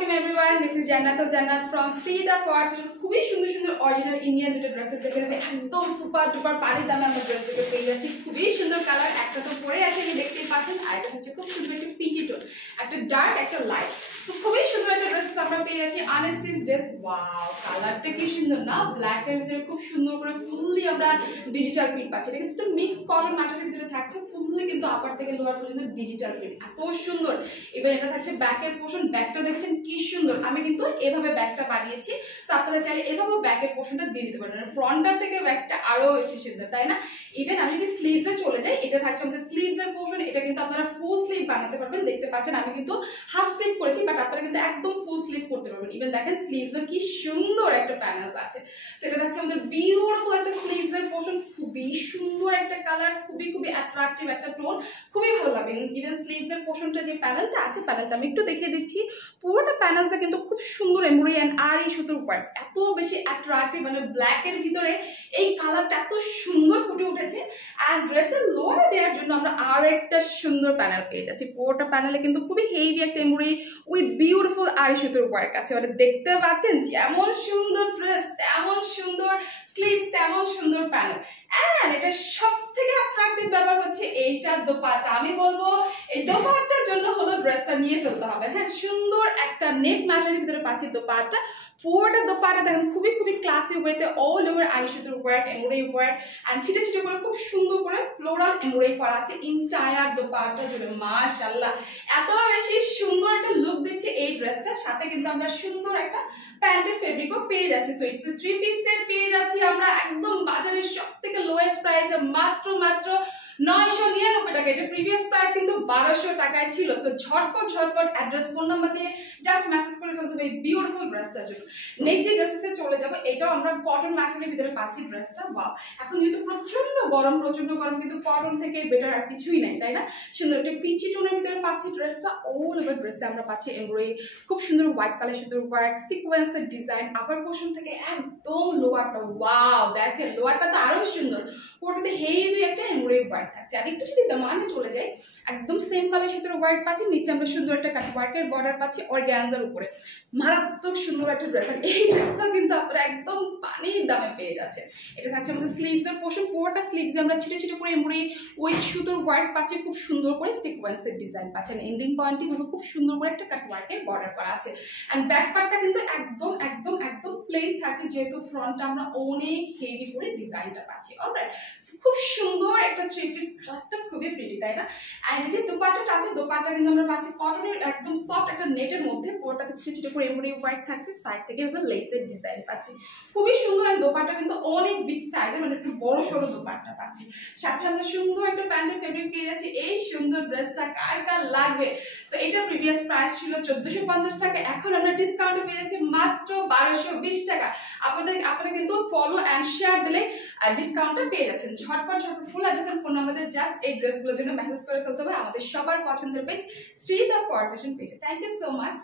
welcome everyone. This is Jannat from Street of Art. খুবই সুন্দর সুন্দর অরিজিনাল ইন্ডিয়ান দুটো ড্রেসেস দেখে নেবে একদম সুপার ডুপার পাড়ি দামে আমরা ড্রেস দেখে পেয়ে যাচ্ছি। খুবই সুন্দর কালার, একটা তো পরে আছে আমি দেখতেই পাচ্ছেন, আর এটা হচ্ছে খুব সুন্দর একটা পিচি টোন, একটা ডার্ক একটা লাইট। তো খুবই সুন্দর একটা ড্রেস আমরা পেয়ে যাচ্ছি আনস্টিচ ড্রেস। ওয়াও, কালারটা কি সুন্দর না, ব্ল্যাক এর ভিতরে খুব সুন্দর করে ফুললি আমরা ডিজিটাল প্রিন্ট পাচ্ছি। এটা কিন্তু মিক্সড কটন ম্যাটেরিয়ালের ভিতরে থাকছে, ফুললি কিন্তু আপার থেকে লোয়ার পর্যন্ত ডিজিটাল প্রিন্ট, এত সুন্দর। এবার এটা থাকছে ব্যাকের পোর্শন, ব্যাকটা দেখছেন কি সুন্দর। আমি কিন্তু এভাবে ব্যাকটা বানিয়েছি, সো আপনারা চাইলে এভাবে ব্যাকের পোর্শনটা দিয়ে দিতে পারেন, ফ্রন্টটা থেকে ব্যাকটা আরো বেশি সুন্দর, তাই না? ইভেন আমি যদি স্লিভসে চলে যাই, এটা থাকছে আমাদের স্লিভসের পোর্শন। এটা কিন্তু আপনারা ফুল স্লিভ বানাতে পারবেন, দেখতে পাচ্ছেন আমি কিন্তু হাফ স্লিভ করেছি, বাট আপনারা কিন্তু একদম ফুল স্লিভ করতে পারবেন। ইভেন দেখেন স্লিভসের কি সুন্দর একটা প্যানেল আছে, সেটা থাকছে আমাদের বিউটিফুল একটা স্লিভসের পোর্শন, খুবই সুন্দর একটা কালার, খুবই অ্যাট্রাকটিভ একটা টোন, খুবই ভালো লাগে। ইভেন স্লিভসের পোর্শনটা যে প্যানেলটা আছে, প্যানেলটা আমি একটু দেখিয়ে দিচ্ছি। পুরোটা প্যানেলটা কিন্তু খুব সুন্দর এমব্রয়ডারি এন্ড আরি সুতোর ওয়ার্ক, এত বেশি অ্যাট্রাকটিভ, মানে ব্ল্যাক এর ভিতরে এই কালারটা এত সুন্দর ফুটে উঠেছে। এন্ড ড্রেসের লোয়ারে দেওয়ার জন্য আমরা আরো একটা সুন্দর প্যানেল পেয়ে যাচ্ছি। পুরোটা প্যানেলে কিন্তু খুবই হেভি একটা এমব্রয়ডারি উইথ বিউটিফুল আরি সুতোর ওয়ার্ক আছে, মানে দেখতে পাচ্ছেন যেমন সুন্দর ড্রেস তেমন সুন্দর স্লিভস তেমন সুন্দর প্যানেল। এন্ড এটা সব থেকে অ্যাট্রাকটিভ ব্যাপার হচ্ছে এইটার দোপাট্টা। আমি বলবো এই দোপাট্টার জন্য হলো ড্রেসটা নিয়ে ফেলতে হবে। হ্যাঁ, সুন্দর একটা নেট ম্যাটেরিয়ালের ভিতরে পাচ্ছি দোপাট্টা। পুরোটা দোপাট্টা দেখেন খুবই ক্লাসি ওয়েতে অল ওভার আরি সুতোর ওয়ার্ক, এমব্রয়ডারি ওয়ার্ক এন্ড ছিটে ছিটে করে খুব সুন্দর করে ফ্লোরাল এমব্রয়ডারি করা আছে ইনটায়ার দোপাট্টা জুড়ে। মাশাআল্লাহ, এত বেশি সুন্দর একটা লুক দিচ্ছে এই ড্রেসটা। সাথে কিন্তু আমরা সুন্দর একটা প্যান্টের ফেব্রিকও পেয়ে যাচ্ছি। সো ইটস 3 পিস সেট পেয়ে যাচ্ছি আমরা একদম বাজারের সবথেকে লোয়েস্ট প্রাইসে, মাত্র 999 টাকা। এটা প্রিভিয়াস প্রাইস কিন্তু 1200 টাকায় ছিল। সো ঝটপট অ্যাড্রেস ফোন নাম্বার দিয়ে জাস্ট মেসেজ করে ফেলতে হবে এই বিউটিফুল ড্রেসটার জন্য। নেক্সট যে ড্রেসে চলে যাবো, এটাও আমরা কটন ম্যাটেরিয়ালের ভিতরে পাচ্ছি ড্রেসটা। ওয়াও, এখন যেহেতু প্রচন্ড গরম কিন্তু কটন থেকে বেটার আর কিছুই নাই, তাই না? সুন্দর একটা পিচি টোনের ভিতরে পাচ্ছি ড্রেসটা। অল ওভার ড্রেসে আমরা পাচ্ছি এমব্রয়ডারি, খুব সুন্দর হোয়াইট কালার সুতোর ওয়ার্ক, সিকোয়েন্সের ডিজাইন, আপার পোর্শন থেকে একদম লোয়ারটা। ওয়াও, দেখেন লোয়ারটা তো আরো সুন্দর, ওটাতে হেভি একটা এমব্রয়ডারি ওয়ার্ক থাকছে। আর একটু যদি দামানে চলে যায়, একদম সেম কালার সুতোর ওয়ার্ক পাচ্ছি, নিচে আমরা সুন্দর একটা কাট ওয়ার্কের বর্ডার পাচ্ছি অর্গানজার উপরে। মারাত্মক সুন্দর একটা ড্রেস। আর এই ড্রেসটা কিন্তু আপনারা একদম পানির দামে পেয়ে যাচ্ছে। এটা থাকছে আমাদের স্লিভসের পোর্শন, পুরোটা স্লিভসে আমরা ছিটে ছিটে করে এমব্রয়ডারি ওই সুতোর ওয়ার্ক পাচ্ছি, খুব সুন্দর করে সিকোয়েন্সের ডিজাইন পাচ্ছেন। এন্ডিং পয়েন্টে ভাবে খুব সুন্দর করে একটা কাট ওয়ার্কের বর্ডার করা আছে। এন্ড ব্যাক পার্টটা কিন্তু একদম প্লেন থাকছে, যেহেতু ফ্রন্টটা আমরা অনেক হেভি করে ডিজাইনটা পাচ্ছি। অলরাইট, খুব সুন্দর একটা 3 পিস, কালারটা খুবই প্রিটি, তাই না? এন্ড এই যে দোপাট্টাটা আছে, দোপাট্টা কিন্তু আমরা পাচ্ছি কটনের একদম সফট একটা নেটের মধ্যে, পুরোটাতে ছিটে ছিটে করে এমব্রয়ডারি ওয়ার্ক থাকছে, সাইড থেকে এভাবে লেসের ডিজাইন পাচ্ছি, খুবই সুন্দর। আর দোপাট্টা কিন্তু অনেক বিগ সাইজের, মানে একটু বড় সড়ো দোপাট্টা পাচ্ছি। সাথে আমরা সুন্দর একটা প্যান্টের ফেব্রিক পেয়ে যাচ্ছি। এই সুন্দর ড্রেসটা কার লাগবে? সো এটা প্রিভিয়াস প্রাইস ছিল 1450 টাকা, এখন আমরা ডিসকাউন্টে পেয়ে যাচ্ছি মাত্র 1220 টাকা। আপনারা কিন্তু ফলো এন্ড শেয়ার দিলে ডিসকাউন্টটা পেয়ে যাচ্ছেন। ঝটপট full address and phone number just এই ড্রেসগুলোর জন্য মেসেজ করে ফেলতে হবে আমাদের সবার পছন্দের page street of forward fashion পেজে। Thank you so much.